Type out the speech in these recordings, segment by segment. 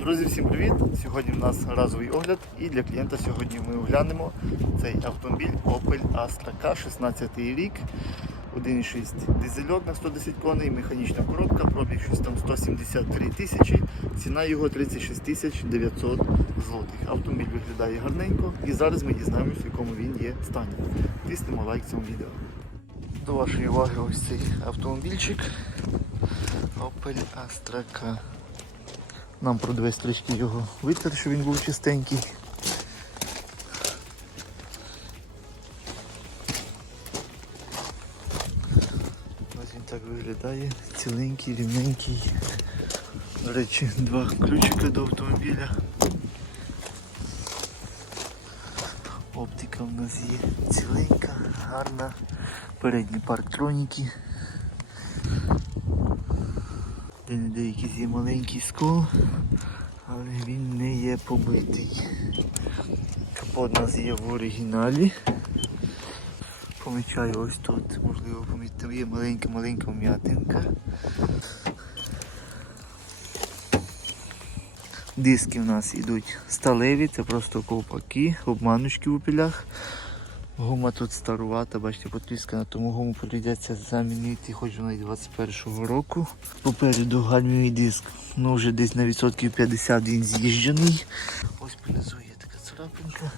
Друзі, всім привіт! Сьогодні в нас разовий огляд і для клієнта сьогодні ми оглянемо цей автомобіль Opel Astra K, 16 рік, 1,6 дизельок на 110 коней, механічна коробка, пробіг щось там 173 тисячі, ціна його 36 тисяч 900 злотих. Автомобіль виглядає гарненько і зараз ми дізнаємося, в якому він є стані. Тиснемо лайк цьому відео. До вашої уваги ось цей автомобільчик Opel Astra K. Нам продавець трішки його витер, щоб він був чистенький. Ось він так виглядає, ціленький, рівненький. До речі, два ключика до автомобіля. Оптика в нас є ціленька, гарна. Передні парктроніки. Де-не-де є маленький скол, але він не є побитий. Капот у нас є в оригіналі. Помічаю ось тут, можливо, помітити, є маленька-маленька вм'ятинка. Диски в нас йдуть сталеві, це просто ковпаки, обманочки у пілях. Гума тут старувата, бачите, потріскана, тому гуму прийдеться замінити, хоч вона і 21-го року. Попереду гальмівий диск, ну вже десь на відсотків 50 він з'їжджений. Ось понизу є така царапинка.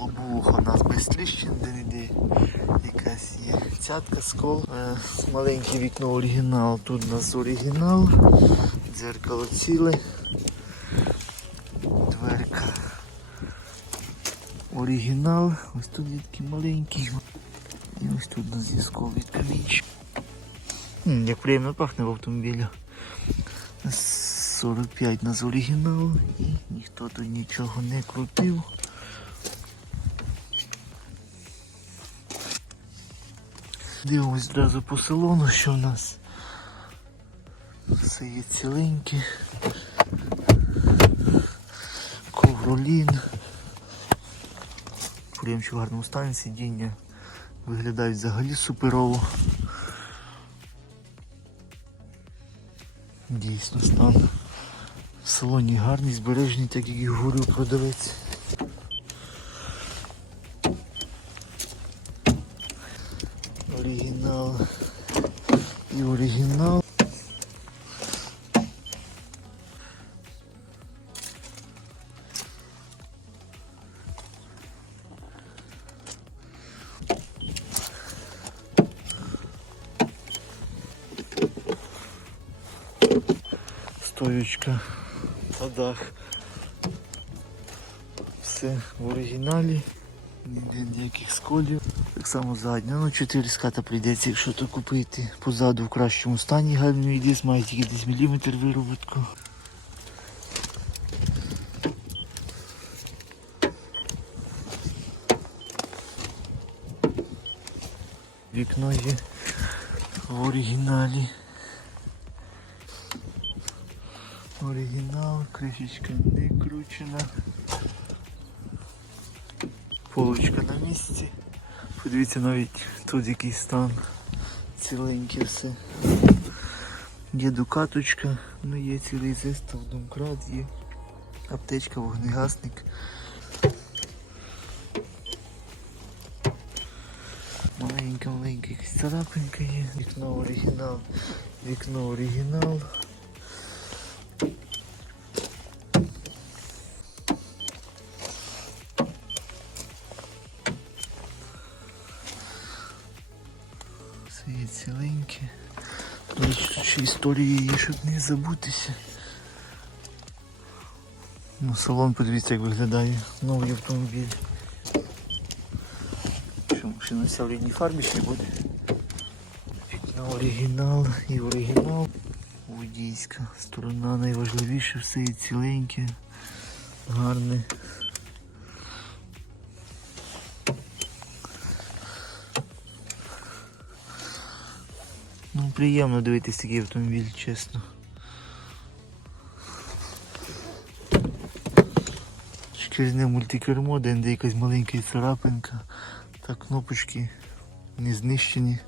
Лобовуха у нас без тріщин, де не де якась є цятка, скол. Е, маленьке вікно оригінал, тут у нас оригінал, дзеркало ціле, оригінал. Ось тут є такий маленький. І ось тут на зв'язковий камінчик. Як приємно пахне в автомобілі. 45 нас оригінал і ніхто тут нічого не крутив. Дивимось одразу по салону, що в нас все є ціленьке. Ковролін. Приємче в гарному стані, сидіння виглядають взагалі суперово. Дійсно стан. В салоні гарний, збережений, так як і говорив продавець. Оригінал і оригінал. Стоючка на дах. Все в оригіналі. Ніде ніяких сколів. Так само задня. Ну 4 ската прийдеться, якщо то купити. Позаду в кращому стані гальмівий диск, має тільки десь міліметр вироботку. Вікно є в оригіналі. Оригінал, кришечка не кручена. Полочка на місці. Подивіться навіть тут який стан. Ціленьке все. Є дукаточка, ну є цілий зистав, домкрат є. Аптечка, вогнегасник. Маленька, маленька якась царапинка є. Вікно оригінал. Вікно оригінал. Історії щоб не забутися. Ну, салон подивіться, як виглядає новий автомобіль. Що машина вся в фарбі ще буде. Вікна оригінал і оригінал. Водійська сторона найважливіше, все є ціленьке, гарне. Приємно дивитись такий автомобіль, чесно. Шкірне мультикермо, де де якась маленька царапинка. Так, кнопочки не знищені.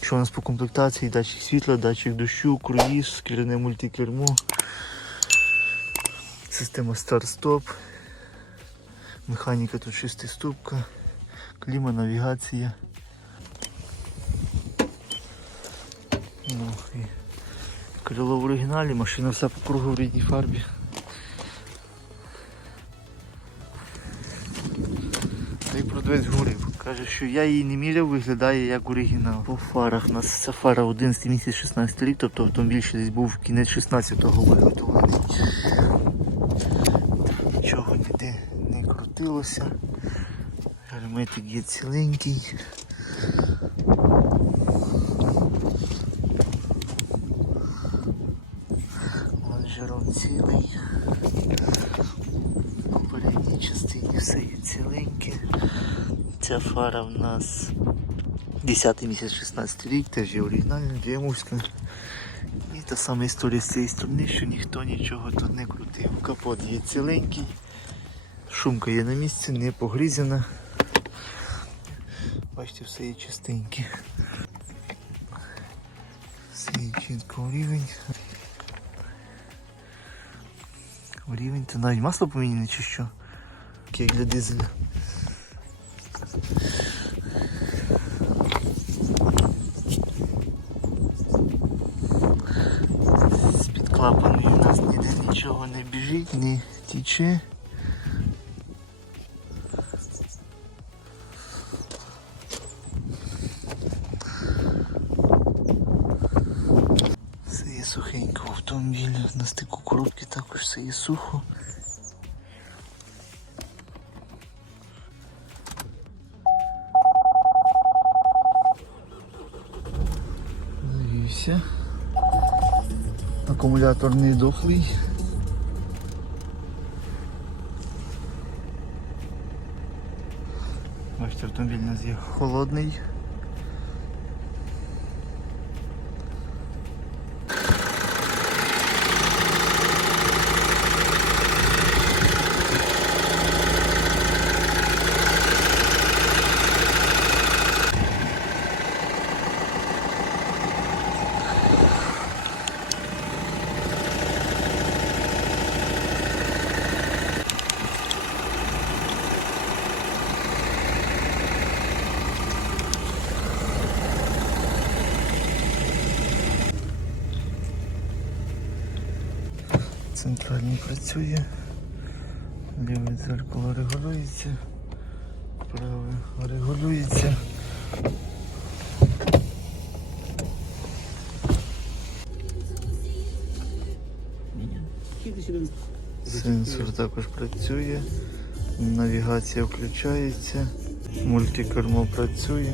Що у нас по комплектації? Датчик світла, датчик дощу, круїз, шкірне мультикермо. система старт-стоп. Механіка тут шестиступка, кліма, навігація. Ну, і крило в оригіналі, машина вся по кругу в рідній фарбі. Та й продавець говорив. Каже, що я її не міряв, виглядає як оригінал. По фарах у нас це фара 11 місяць 16 рік, тобто автомобіль ще десь був кінець 16-го виготовлений. Нічого ніде не крутилося. Герметик є ціленький. Цілий. У передній частині все є ціленьке. Ця фара в нас 10 місяць 16 рік, теж є оригінальна, діємовська. І та сама історія з цієї сторони, що ніхто нічого тут не крутив. Капот є ціленький, шумка є на місці, не погрізена. Бачите, все є чистеньке. Все є чітко рівень. То навіть масло поміняне чи що? Окей, для дизеля. З-під клапаною у нас ніде нічого не біжить, не тіче. Не дохлий. Бачите, автомобіль у нас є холодний. Центральний працює. Ліве дзеркало регулюється. Праве регулюється. Сенсор також працює. Навігація включається. Мультикермо працює.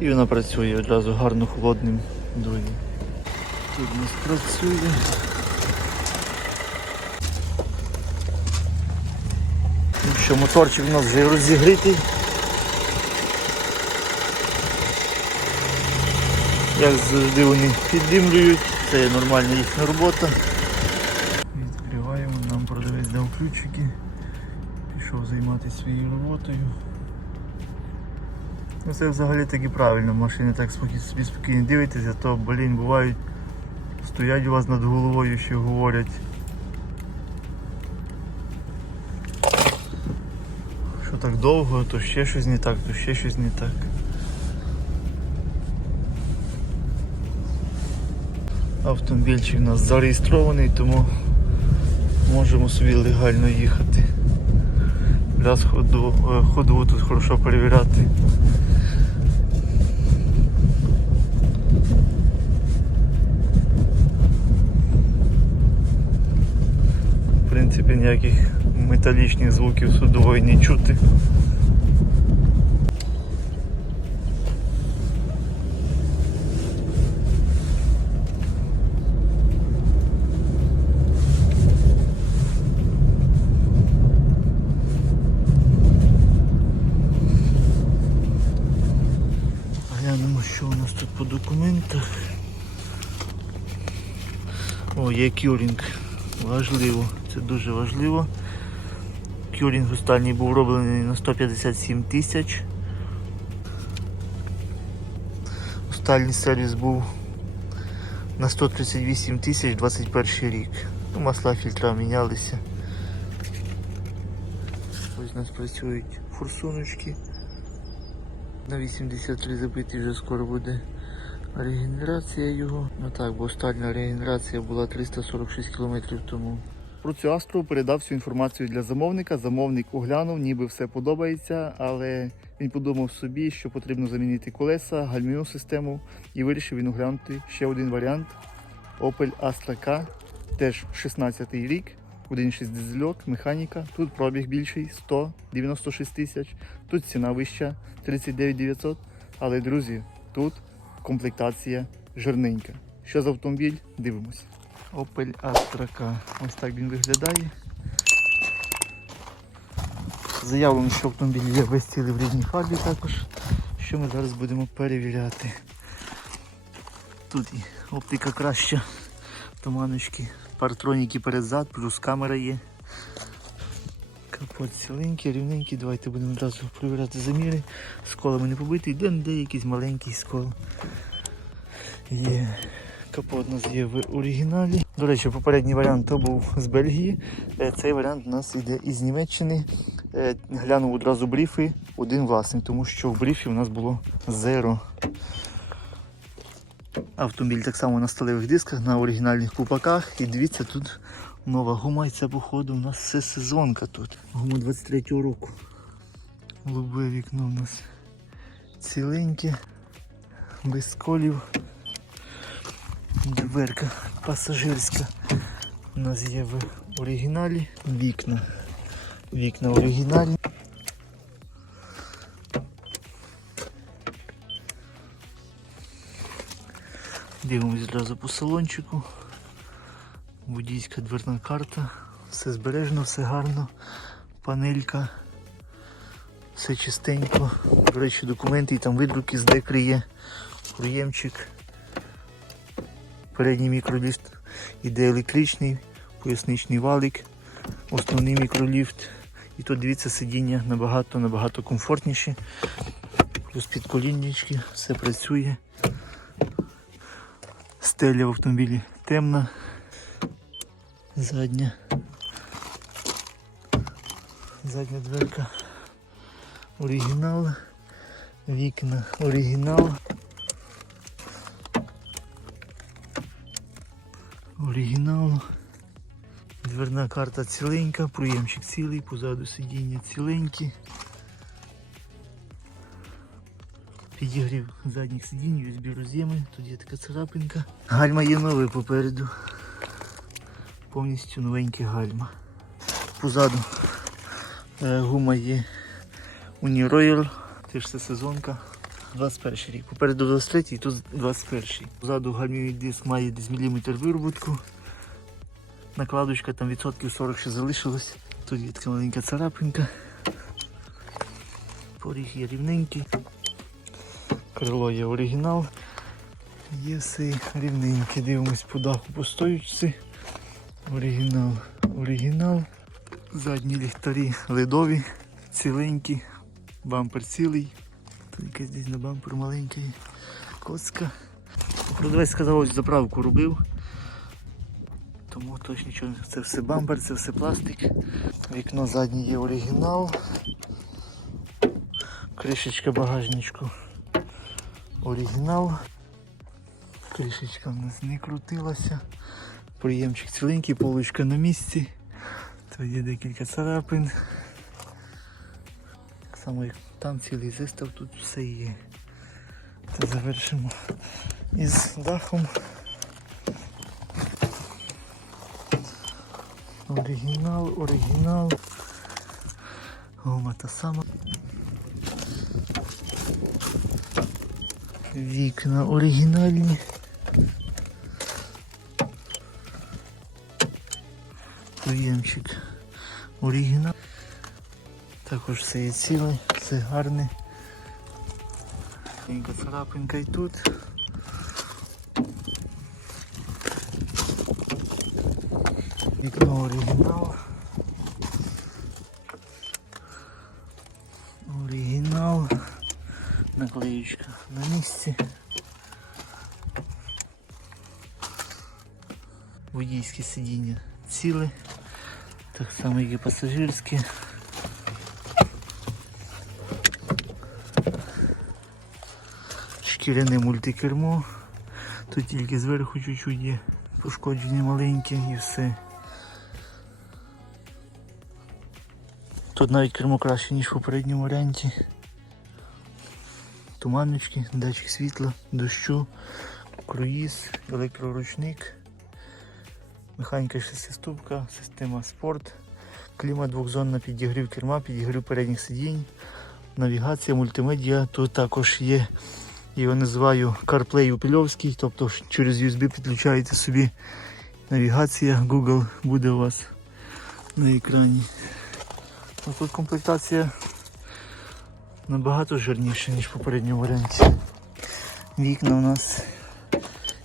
І вона працює одразу гарно холодним дує. Тут у нас працює. Ну що, моторчик у нас вже розігрітий. Як завжди вони піддимлюють, це є нормальна їхня робота. Відкриваємо, нам продавець дав ключики. Пішов займатися своєю роботою. Ну це взагалі так і правильно, машини так спокійно, собі спокійно дивитесь, а то, блін, бувають, стоять у вас над головою, ще говорять. Що так довго, то ще щось не так, то ще щось не так. Автомобільчик у нас зареєстрований, тому можемо собі легально їхати. Раз ходу, е, ходову тут хорошо перевіряти. В принципі, ніяких металічних звуків судової не чути. Глянемо, що у нас тут по документах. О, є кюрінг. Важливо, це дуже важливо. Кюрінг останній був роблений на 157 тисяч. Останній сервіс був на 138 тисяч 21 рік. Ну, масла фільтра мінялися. Ось у нас працюють форсуночки. На 83 забитий вже скоро буде регенерація його. Ну так, бо остання регенерація була 346 км тому. Про цю астру передав всю інформацію для замовника. Замовник оглянув, ніби все подобається, але він подумав собі, що потрібно замінити колеса, гальмівну систему і вирішив він оглянути ще один варіант Opel Astra K, теж 16 рік, 1.6 дизельок, механіка. Тут пробіг більший 196 тисяч, тут ціна вища 39 900. Але, друзі, тут комплектація жирненька. Що за автомобіль? Дивимося. Opel Astra K. Ось так він виглядає. Заявлено, що автомобіль є весь цілий в рідній фарбі також, що ми зараз будемо перевіряти. Тут і оптика краща, туманочки, партроніки перед-зад, плюс камера є. Капот ціленький, рівненький. Давайте будемо одразу перевіряти заміри. Сколами не побитий, де де якийсь маленький скол. Є. Капот у нас є в оригіналі. До речі, попередній варіант то був з Бельгії. Е, Цей варіант у нас йде із Німеччини. Е, Глянув одразу бріфи, один власник, тому що в бріфі у нас було зеро. Автомобіль так само на сталевих дисках, на оригінальних купаках. І дивіться, тут нова гума, і це походу у нас все сезонка тут. Гума 23-го року. Голубе вікно у нас ціленьке, без колів. Дверка пасажирська. У нас є в оригіналі вікна. Вікна оригінальні. Дивимось одразу по салончику. Водійська дверна карта. Все збережено, все гарно. Панелька. Все чистенько. До речі, документи і там видруки з декри є. Проємчик. Передній мікроліфт іде електричний, поясничний валик, основний мікроліфт. І тут дивіться сидіння набагато набагато комфортніші. Плюс підколіннички, все працює. Стеля в автомобілі темна. Задня. Задня дверка. Оригінал. Вікна оригінал. Оригінал. Дверна карта ціленька, проємчик цілий, позаду сидіння ціленькі. Підігрів задніх сидінь, USB роз'єми, тут є така царапинка. Гальма є нове попереду. Повністю новенькі гальма. Позаду е, гума є Uni Royal, теж це сезонка. 21 рік. Попереду 23 тут 21. Позаду гальмівий диск має десь міліметр вироботку. Накладочка там відсотків 40 ще залишилось. Тут є така маленька царапинка. Поріг є рівненький. Крило є оригінал. Є все рівненьке. Дивимось по даху по стоючці. Оригінал. Оригінал. Задні ліхтарі ледові, ціленькі, бампер цілий. Тут якась десь на бампер маленький коцка. Продавець сказав, ось заправку робив. Тому точно нічого. Це все бампер, це все пластик. Вікно заднє є оригінал. Кришечка багажничку. Оригінал. Кришечка в нас не крутилася. Приємчик ціленький, полочка на місці. Тут є декілька царапин. Само як там цілий зистав, тут все є. Та завершимо із дахом. Оригінал, оригінал. Гома та сама. Вікна оригінальні. Приємчик оригінал. Також все є ціле, все гарне. Маленька царапинка і тут. Вікно оригінал. Оригінал. Наклеючка на місці. Водійське сидіння ціле. Так само, як і пасажирське. Шкіряне мультикермо. Тут тільки зверху чуть-чуть є пошкодження маленькі і все. Тут навіть кермо краще, ніж в попередньому варіанті. Туманочки, датчик світла, дощу, круїз, електроручник, механіка шестиступка, система спорт, клімат двохзонна підігрів керма, підігрів передніх сидінь, навігація, мультимедіа. Тут також є, його називаю CarPlay Упільовський, тобто через USB підключаєте собі навігація, Google буде у вас на екрані. А тут комплектація набагато жирніша, ніж в попередньому варіанті. Вікна у нас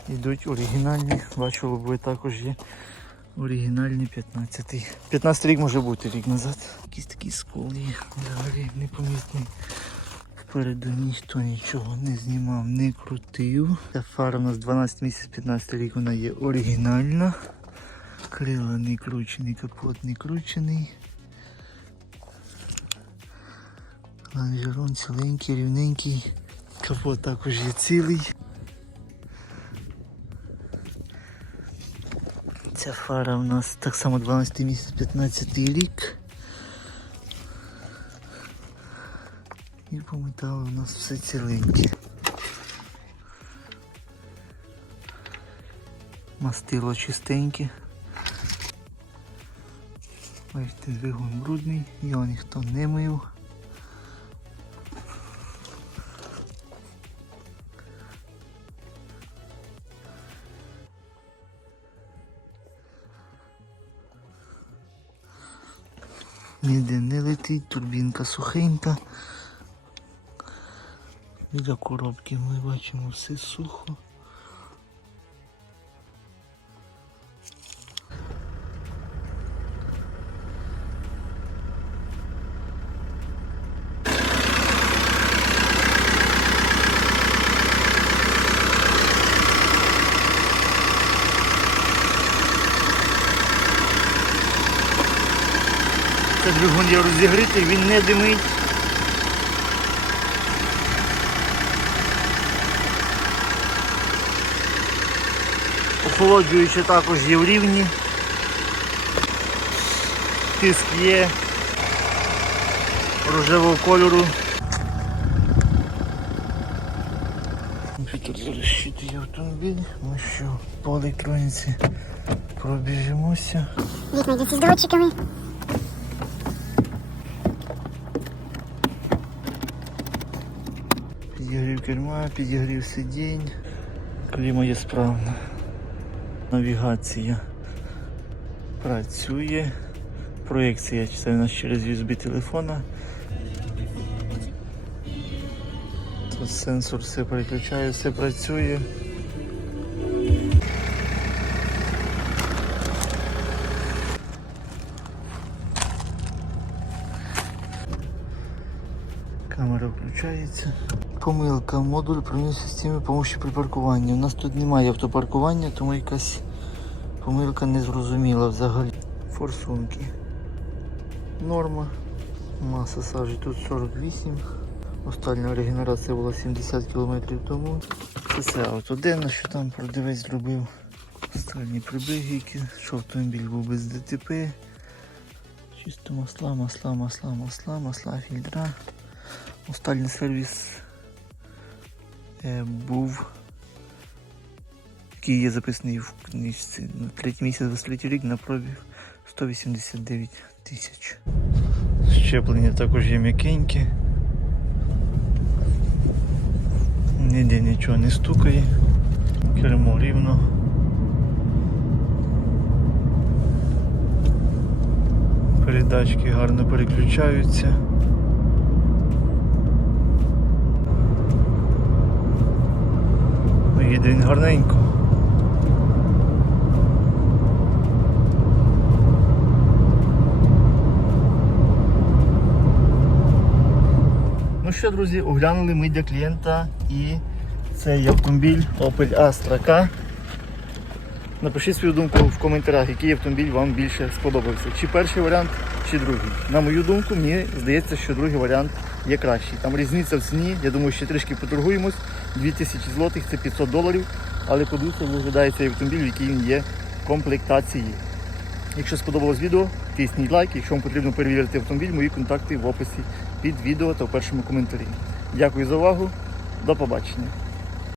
йдуть оригінальні. Бачу, лобове також є оригінальні 15-й. 15 рік може бути рік назад. Якісь такі сколи взагалі непомітний. Впереду ніхто нічого не знімав, не крутив. Ця фара у нас 12 місяців, 15 рік вона є оригінальна. Крила не кручений, капот не кручений. Лонжерон ціленький, рівненький. Капот також є цілий. Ця фара у нас так само 12 місяць, 15 рік. І по у нас все ціленьке. Мастило чистеньке. Бачите, двигун брудний, його ніхто не мив. Ніде не летить, турбінка сухенька. Біля коробки ми бачимо все сухо. Це двигун є розігрітий, він не димить. Охолоджуючи також є в рівні. Тиск є рожевого кольору. Тут розчитий автомобіль, ми що по електроніці пробіжимося. Вікна із доводчиками. Підігрів керма, підігрів сидінь. Кліма є справна. Навігація працює. Проєкція читаю у нас через USB телефона. Тут сенсор все переключає, все працює. Камера включається. Помилка. Модуль приніс системи допомоги при паркуванні. У нас тут немає автопаркування, тому якась помилка незрозуміла взагалі. Форсунки. Норма. Маса сажі тут 48. Остання регенерація була 70 км тому. Це це автоденно, що там продавець зробив. Останні прибіги, які що автомобіль був без ДТП. Чисто масла, масла, масла, масла, масла, фільтра. Останній сервіс був, який є записаний в книжці на третій місяць 23 рік на пробіг 189 тисяч. Щеплення також є м'якеньке. Ніде нічого не стукає. Кермо рівно. Передачки гарно переключаються. Ну, Їде гарненько. Ну що, друзі, оглянули ми для клієнта і цей автомобіль Opel Astra K Напишіть свою думку в коментарях, який автомобіль вам більше сподобався. Чи перший варіант, чи другий. На мою думку, мені здається, що другий варіант є кращий. Там різниця в ціні, я думаю, ще трішки поторгуємось. 2000 злотих це 500 доларів. Але подивіться, виглядає цей автомобіль, в який він є в комплектації. Якщо сподобалось відео, тисніть лайк. Якщо вам потрібно перевірити автомобіль, мої контакти в описі під відео та в першому коментарі. Дякую за увагу. До побачення.